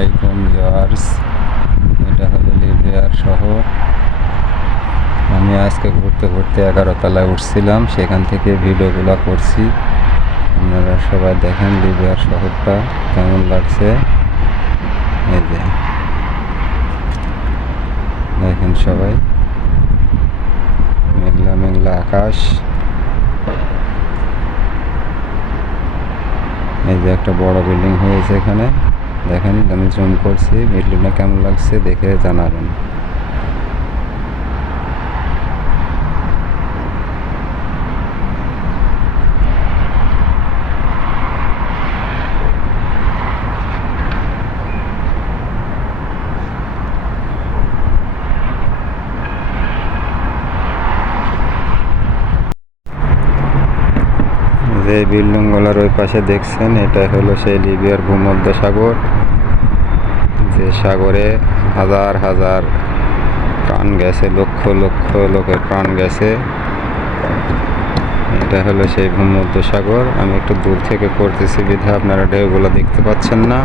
আলাইকুম ভিউয়ার্স, এটা হলো লিবিয়ার শহর। আমি আজকে ঘুরতে ঘুরতে 11 তলায় উঠছিলাম, সেখান থেকে ভিডিওগুলো করছি। আপনারা সবাই দেখেন লিবিয়ার শহরটা কেমন লাগছে। এই যে দেখেন সবাই, মেঘলা মেঘলা আকাশ। এই যে একটা বড় বিল্ডিং হয়েছে এখানে, দেখেন আমি জুম করছি। বিল্ডিংটা কেমন লাগছে দেখে জানাবেন। যে বিল্ডিংগুলোর ওই পাশে দেখছেন, এটা হলো সেই লিবিয়ার ভূমধ্যসাগর। যে সাগরে হাজার হাজার প্রাণ গেছে, লক্ষ লক্ষ লোকের প্রাণ গেছে। এটা হলো সেই ভূমধ্যসাগর। আমি একটু দূর থেকে করতেছি বিধে আপনারা ঢেউগুলো দেখতে পাচ্ছেন না।